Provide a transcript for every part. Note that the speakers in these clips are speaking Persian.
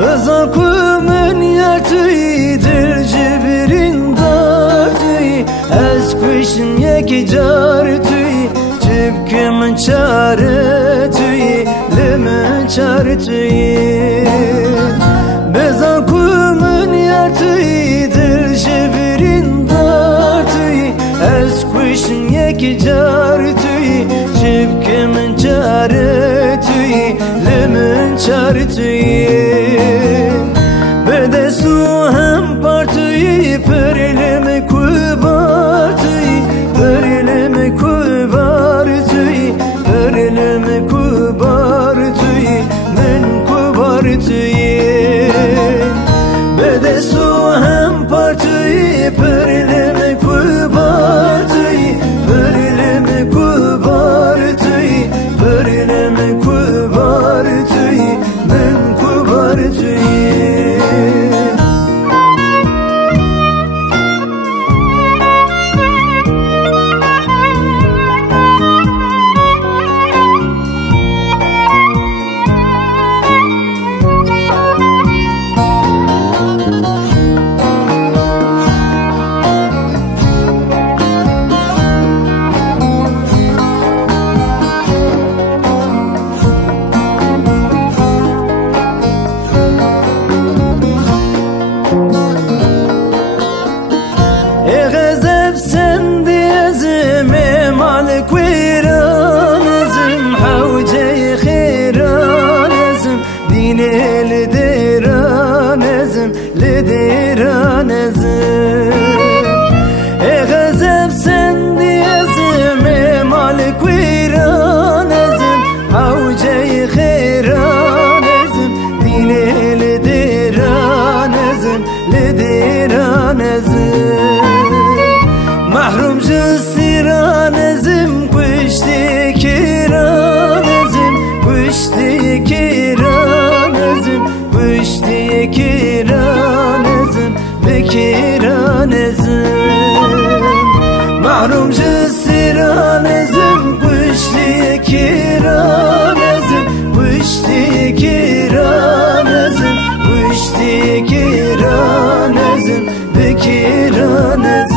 بزاكم يرتوي درجبرين دارتوي اسكوشن يكي جارتوي جبك من شارتوي لمن شارتوي بزاكم يرتوي درجبرين دارتوي اسكوشن يكي جارتوي جبك من شارتوي لمن شارتوي بدسو هم بارتوي پرلم کوبارتوی پرلم کوبارتوی پرلم کوبارتوی من کوبارتوی بدسو هم پارتوی پرلم کوبارتوی پرلم کوبارتوی پرلم کوبارتوی من کوبارتوی لديرانزم غزب سندي ازم مالك ويرانزم حوجي خيرانزم ديني لديرانزم لديرانزم محروم جسيرانزم كشتي كيرانزم كشتي كيرانزم كشتي كيرانزم بكيرانزم محروم جسيرانزم كشتي كيرانزم كشتي كيرانزم كشتي كيرانزم بكيرانزم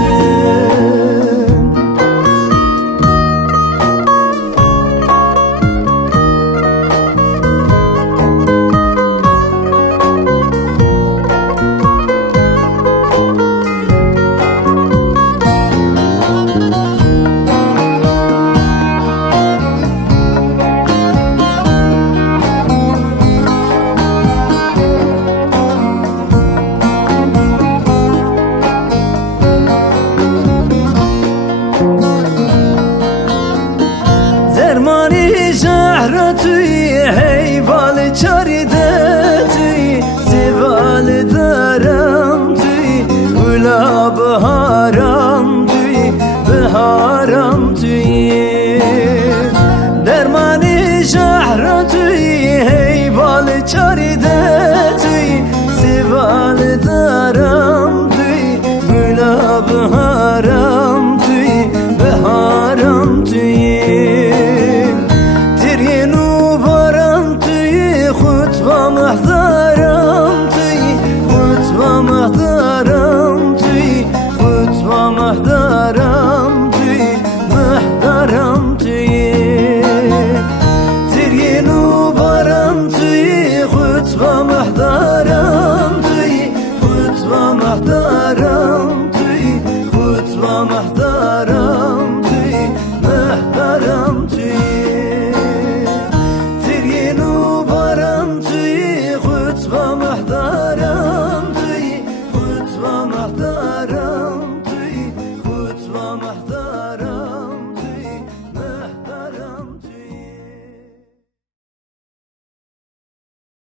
غمخت